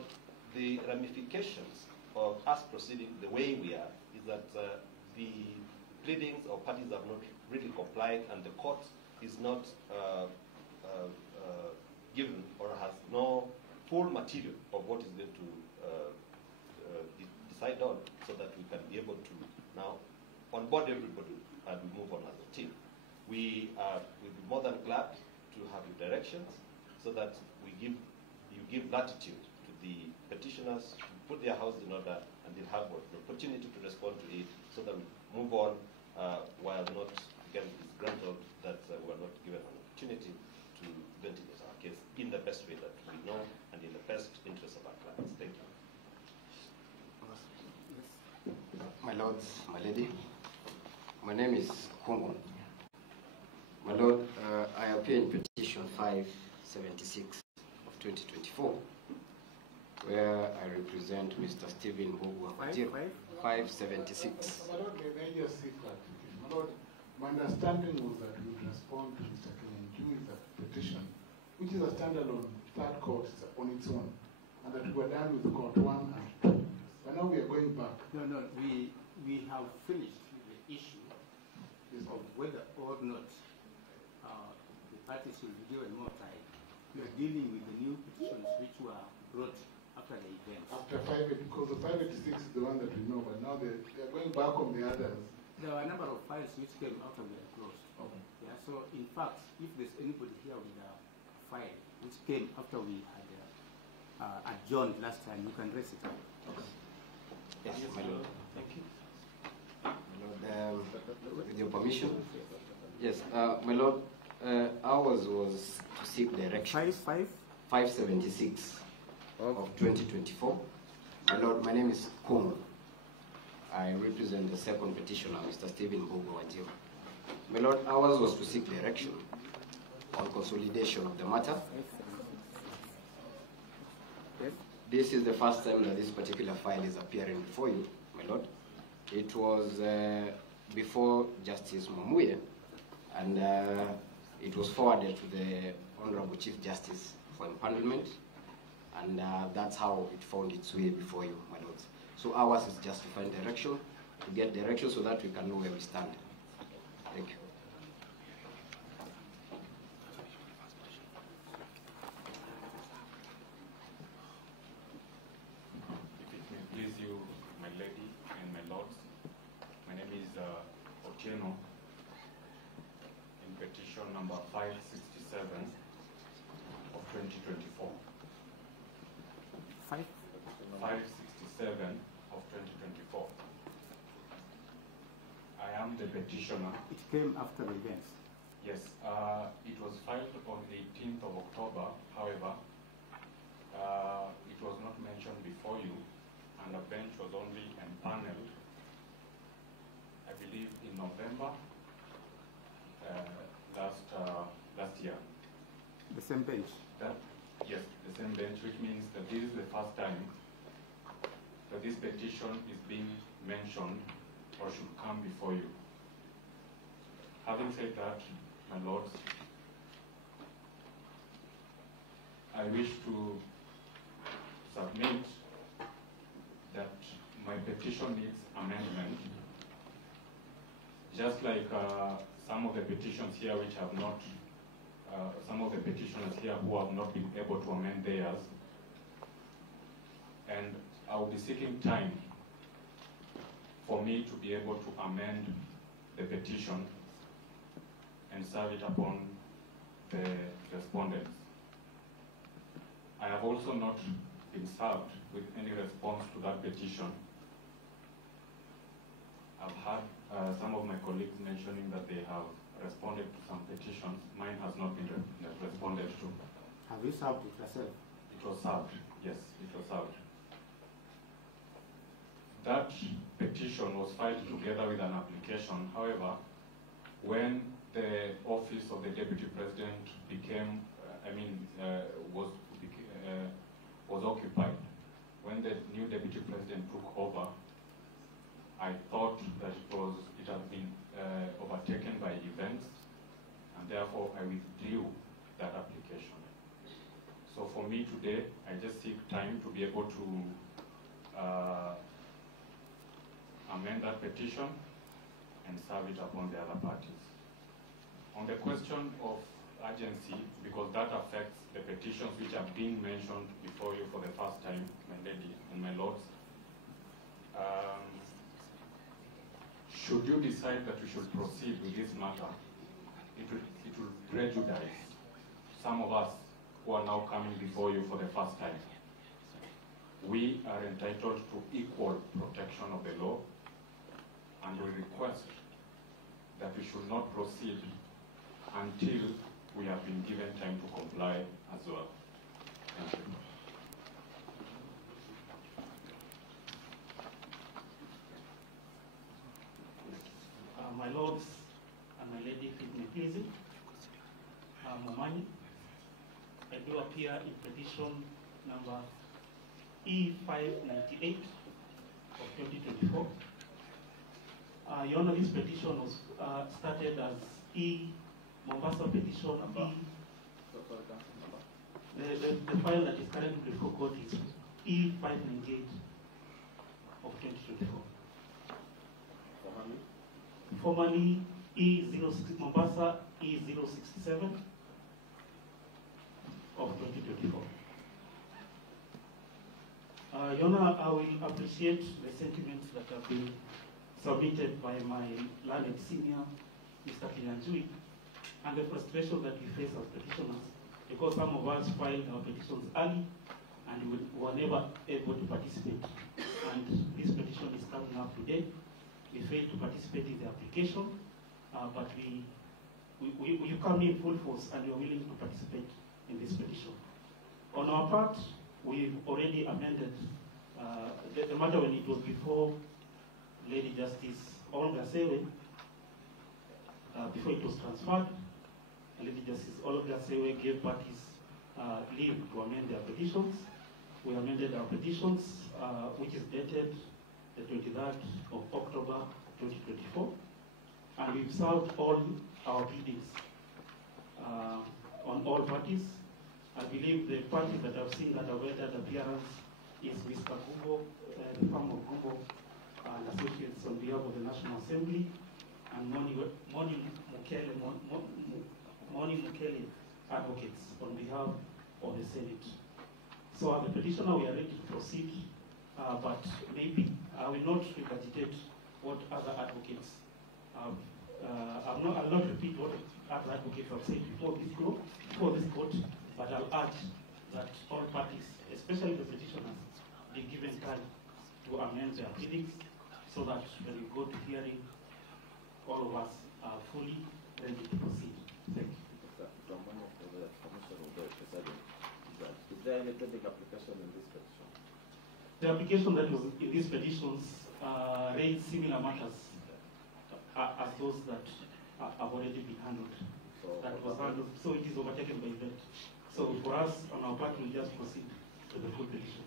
the ramifications of us proceeding the way we are is that the pleadings or parties have not really complied, and the court is not given or has no full material of what is going to decide on, so that we can be able to now onboard everybody and we move on as a team. We will be more than glad to have your directions, so that you give latitude to the petitioners to put their house in order, and they'll have the opportunity to respond to it, so that we move on while not getting disgruntled that we are not given an opportunity to ventilate our case in the best way that we know and in the best interest of our clients. Thank you. My lords, my lady, my name is Kongo. My lord, I appear in petition 576 of 2024, where I represent Mr. Stephen Mbugua. 576. My lord, may I just seek clarification? My lord, my understanding was that we would respond to Mr. Kenyanjui's petition, which is a standalone third court on its own, and that we were done with court 1 and 2. But now we are going back. No, we have finished the issue of whether or not the parties will be given more time. We are dealing with the new petitions which were brought after the event. After 580, because the 586 is the one that we know, but now they are going back on the others. There were a number of files which came after we were closed. Okay. Yeah, so in fact, if there's anybody here with a file which came after we had adjourned last time, you can raise it up. Yes, my lord. Thank you. My lord, with your permission. Yes, my lord, ours was to seek direction. 576 of 2024. My lord, my name is Kongo. I represent the second petitioner, Mr. Stephen Mbugua. My lord, ours was to seek direction on consolidation of the matter. This is the first time that this particular file is appearing before you, my lord. It was before Justice Mwamuye, and it was forwarded to the Honorable Chief Justice for impanelment, and that's how it found its way before you, my lords. So ours is just to find direction, to get direction so that we can know where we stand. Thank you. If it may please you, my lady and my lords, my name is Otieno, in petition number 567 of 2024. 567 of 2024. I am the petitioner. It came after the events. Yes, it was filed on the 18th of October. However, it was not mentioned before you, and the bench was only empaneled, I believe, in November last year. The same bench? Yes, the same bench, which means that this is the first time that this petition is being mentioned or should come before you. Having said that, my lords, I wish to submit that my petition needs amendment, just like some of the petitions here which have not, some of the petitioners here who have not been able to amend theirs. And I will be seeking time for me to be able to amend the petition and serve it upon the respondents. I have also not been served with any response to that petition. I've had some of my colleagues mentioning that they have responded to some petitions. Mine has not been responded to. Have you served it yourself? It was served, yes, it was served. That petition was filed together with an application. However, when the office of the Deputy President became, was occupied, when the new Deputy President took over, I thought that it had been overtaken by events, and therefore I withdrew that application. So for me today, I just seek time to be able to amend that petition and serve it upon the other parties. On the question of urgency, because that affects the petitions which are being mentioned before you for the first time, my lady and my lords, should you decide that we should proceed with this matter, it will prejudice some of us who are now coming before you for the first time. We are entitled to equal protection of the law, and we request that we should not proceed until we have been given time to comply as well. Thank you. My lords and my lady, if it may please you, Momani, I do appear in petition number E598 of 2024. Your Honor, this petition was started as Mombasa petition the file that is currently before court is E598 of 2024. Formerly E06 Mombasa E067 of 2024. Your Honor, I will appreciate the sentiments that have been submitted by my learned senior, Mr. Kinyanjui, and the frustration that we face as petitioners, because some of us filed our petitions early and we were never able to participate. And this petition is coming up today. We failed to participate in the application, but you come in full force and you're willing to participate in this petition. On our part, we've already amended the matter when it was before Lady Justice Olga Sewe, before it was transferred. Lady Justice Olga Sewe gave parties leave to amend their petitions. We amended our petitions, which is dated the 23rd of October 2024, and we've served all our pleadings on all parties. I believe the parties that I've seen that have made that appearance is Mr. Gumbo, the firm of Gumbo and Associates on behalf of the National Assembly, and Moni Mukele Advocates on behalf of the Senate. So as a petitioner, we are ready to proceed, but maybe I will not regurgitate what other advocates have. I'll not repeat what other advocates have said before this court, but I'll urge that all parties, especially the petitioners, be given time to amend their pleadings so that when we go to hearing, all of us are fully ready to proceed. Thank you. Is there any pending application in this petition? The application that was in these petitions raised similar matters as those that have already been handled. So it is overtaken by event. So for us, on our part, we'll just proceed to the full single petition.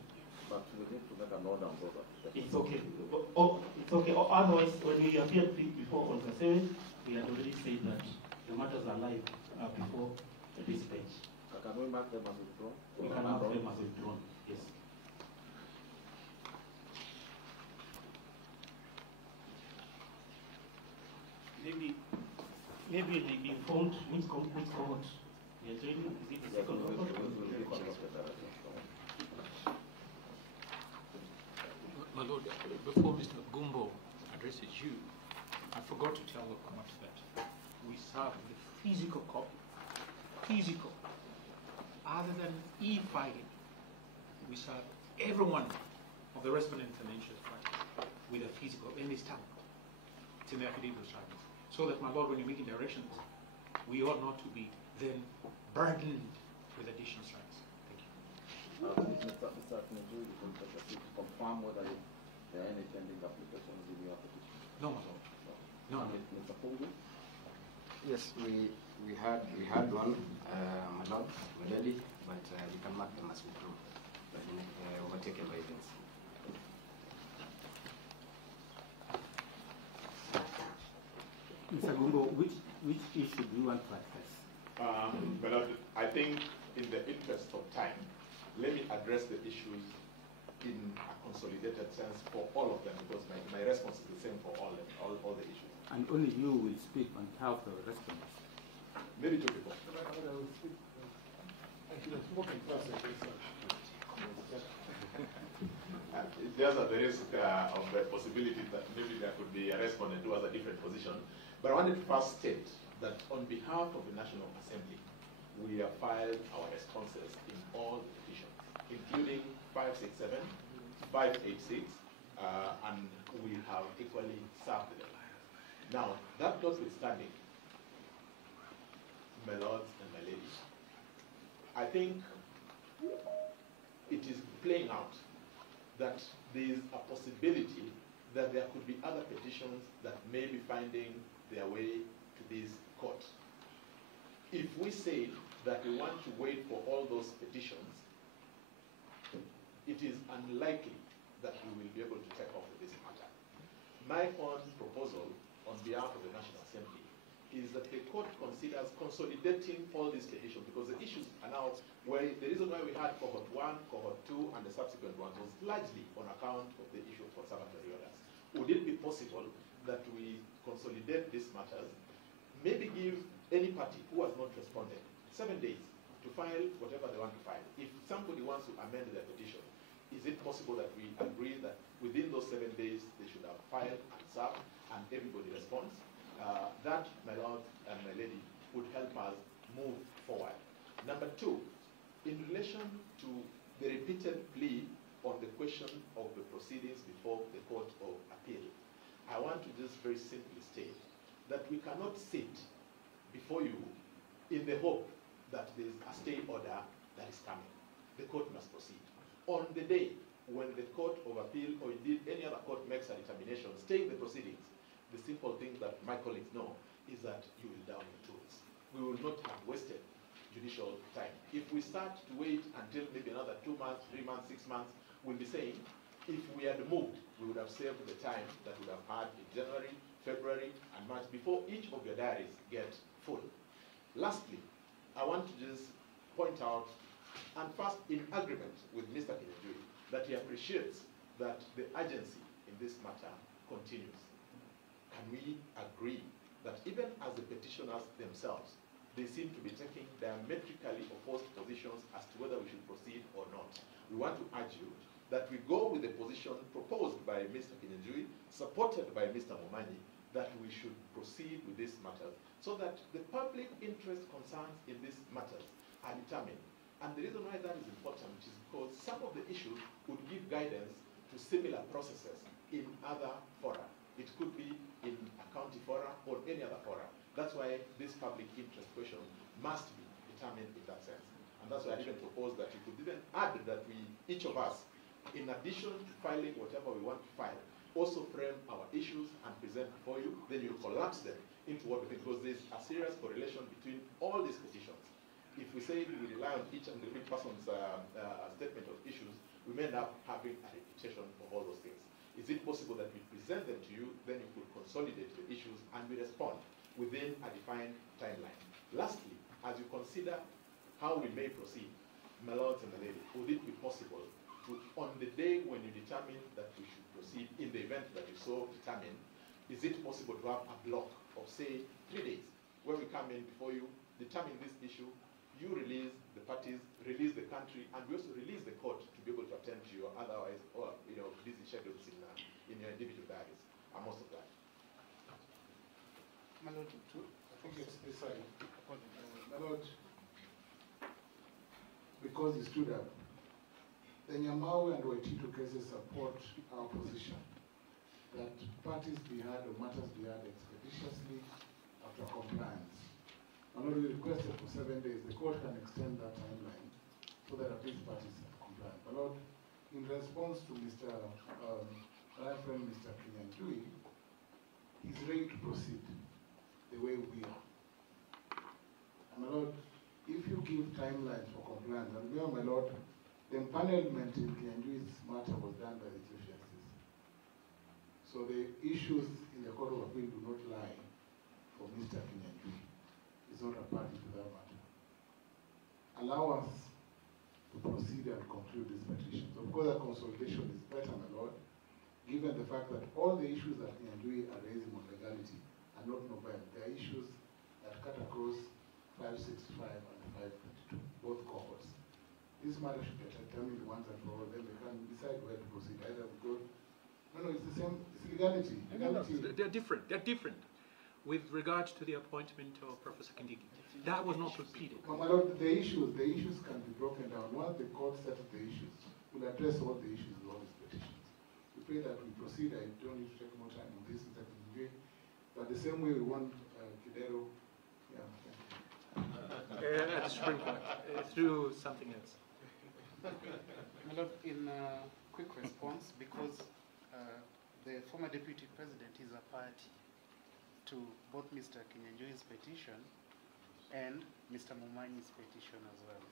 But we need to make an order on both of them. It's okay. It's okay. Otherwise, when we appeared before on the 7th, we had already said that the matters are live before this page. Can we mark them as withdrawn? We can mark them as withdrawn, yes. Maybe they informed which cohort we are joining. Is it the second cohort? My Lord, before Mr. Gumbo addresses you, I forgot to tell the court that we serve the physical copy. Physical. Other than e-filing, we serve every one of the respondents and interest parties with a physical in this town. It's in the affidavit of charges. So that, my Lord, when you're making directions, we ought not to be then burdened with additional strikes. Thank you. Mr. Kinejui, you can proceed to confirm whether there are any pending applications in your petition. No, my Lord. No. Mr. Pungu? Yes, we had one, my Lord, already, but we can mark them as withdrawn, overtaken by events. Mr. Gumbo, which issue do you want to address? My Lord, I think in the interest of time, let me address the issues in a consolidated sense for all of them, because my response is the same for all the issues. And only you will speak on behalf of the respondents. Maybe two people. There's a risk of the possibility that maybe there could be a respondent who has a different position. But I wanted to first state that on behalf of the National Assembly, we have filed our responses in all the petitions, including 567, 586, and we have equally served them. Now, that notwithstanding, my lords and my ladies, I think it is playing out that there is a possibility that there could be other petitions that may be finding their way to this court. If we say that we want to wait for all those petitions, it is unlikely that we will be able to take off with this matter. My own proposal on behalf of the National Assembly is that the court considers consolidating all these petitions, because the issues are now where the reason why we had cohort 1, cohort 2, and the subsequent ones was largely on account of the issue of conservatory orders. Would it be possible that we consolidate these matters, maybe give any party who has not responded 7 days to file whatever they want to file? If somebody wants to amend their petition, is it possible that we agree that within those 7 days they should have filed and served and everybody responds? That, my lord and my lady, would help us move forward. Number 2, in relation to the repeated plea on the question of the proceedings before the Court of Appeal, I want to just very simply state that we cannot sit before you in the hope that there is a stay order that is coming. The court must proceed. On the day when the Court of Appeal, or indeed any other court, makes a determination staying the proceedings, the simple thing that my colleagues know is that you will down your tools. We will not have wasted judicial time. If we start to wait until maybe another 2 months, 3 months, 6 months, we'll be saying, if we had moved, we would have saved the time that we would have had in January, February, and March before each of your diaries get full. Lastly, I want to just point out, and first in agreement with Mr. Kinejui, that he appreciates that the urgency in this matter continues. Can we agree that even as the petitioners themselves, they seem to be taking diametrically opposed positions as to whether we should proceed or not? We want to urge you that we go with the position proposed by Mr. Kinejui, supported by Mr. Momanyi, that we should proceed with this matter so that the public interest concerns in these matters are determined. And the reason why that is important is because some of the issues would give guidance to similar processes in other fora. It could be in a county fora or any other fora. That's why this public interest question must be determined in that sense. And that's why I even propose that you could even add that we, each of us, in addition to filing whatever we want to file, also frame our issues and present before you. Then you collapse them into what we think, because there's a serious correlation between all these petitions. If we say we rely on each and every person's statement of issues, may end up having a reputation for all those things. Is it possible that we present them to you, then you could consolidate the issues and we respond within a defined timeline? Lastly, as you consider how we may proceed, my lords and my ladies, would it be possible to, on the day when you determine that we should proceed, in the event that you so determine, is it possible to have a block of, say, 3 days, where we come in before you, determine this issue, you release the parties, release the country, and we also release the court to be able to attend to your otherwise, or busy schedules in your individual diaries, and most of that. My Lord, I think it's this side. My Lord, because he stood up, the Nyamau and Waitito cases support our position that parties be heard or matters be heard expeditiously after compliance. My Lord, we requested for 7 days. The court can extend that timeline so that at least parties are compliant. My Lord, in response to Mr. My friend Mr. Kinyanjui, he's ready to proceed the way we are. And my Lord, if you give timelines for compliance, and remember, my Lord, the empanelment in Kinyanjui's matter was done by the Chief Justice. So the issues in the Court of Appeal do not lie for Mr. Kinyanjui. He's not a party to that matter. Allow us to proceed and conclude these petitions. Of course, a consolidation is better, my Lord, given the fact that all the issues that Kinyanjui are raising on legality are not novel. They are issues that cut across 565 and 522, both cohorts. This matter should be determined once and for all, then they can decide where to proceed. Either we go, no, it's the same, it's legality. No, they're different. They're different. With regard to the appointment of Professor Kindiki, that was not repeated. My Lord, the issues can be broken down. Once the court settles the issues, we'll address all the issues with all these petitions. We pray that we proceed. I don't need to take more time on this, Mr. Kinigi. But the same way we want Kidero, at the Supreme Court, through something else. My Lord, in a quick response, because the former Deputy President is a party to both Mr. Kinyanjui's petition and Mr. Mumanyi's petition as well.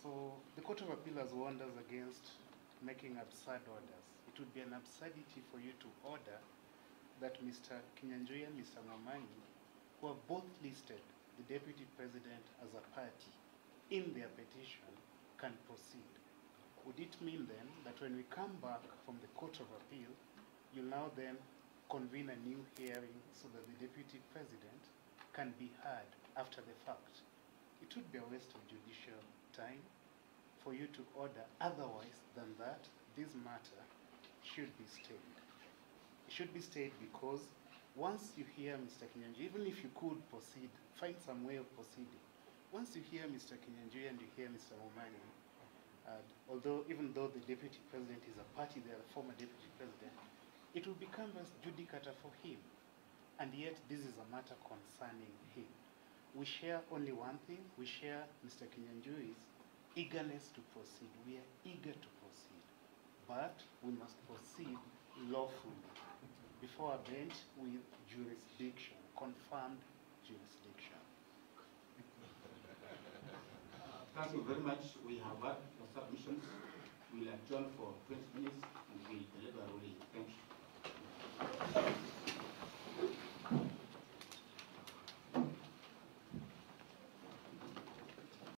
So the Court of Appeal has warned us against making absurd orders. It would be an absurdity for you to order that Mr. Kinyanjui and Mr. Mumanyi, who have both listed the Deputy President as a party in their petition, can proceed. Would it mean then that when we come back from the Court of Appeal, you'll now then convene a new hearing so that the Deputy President can be heard after the fact? It would be a waste of judicial time for you to order otherwise than that. This matter should be stayed. It should be stayed because once you hear Mr. Kinyanjui, even if you could proceed, find some way of proceeding. Once you hear Mr. Kinyanjui and you hear Mr. Mumanyi, even though the Deputy President is a party, they are a former Deputy President, it will become as judicata for him. And yet, this is a matter concerning him. We share only one thing. We share Mr. Kinyanjui's eagerness to proceed. We are eager to proceed. But we must proceed lawfully before a bench with jurisdiction, confirmed jurisdiction. Thank you very much. We have had the submissions. We'll adjourn for 20 minutes and we'll deliver a ruling. Thank you.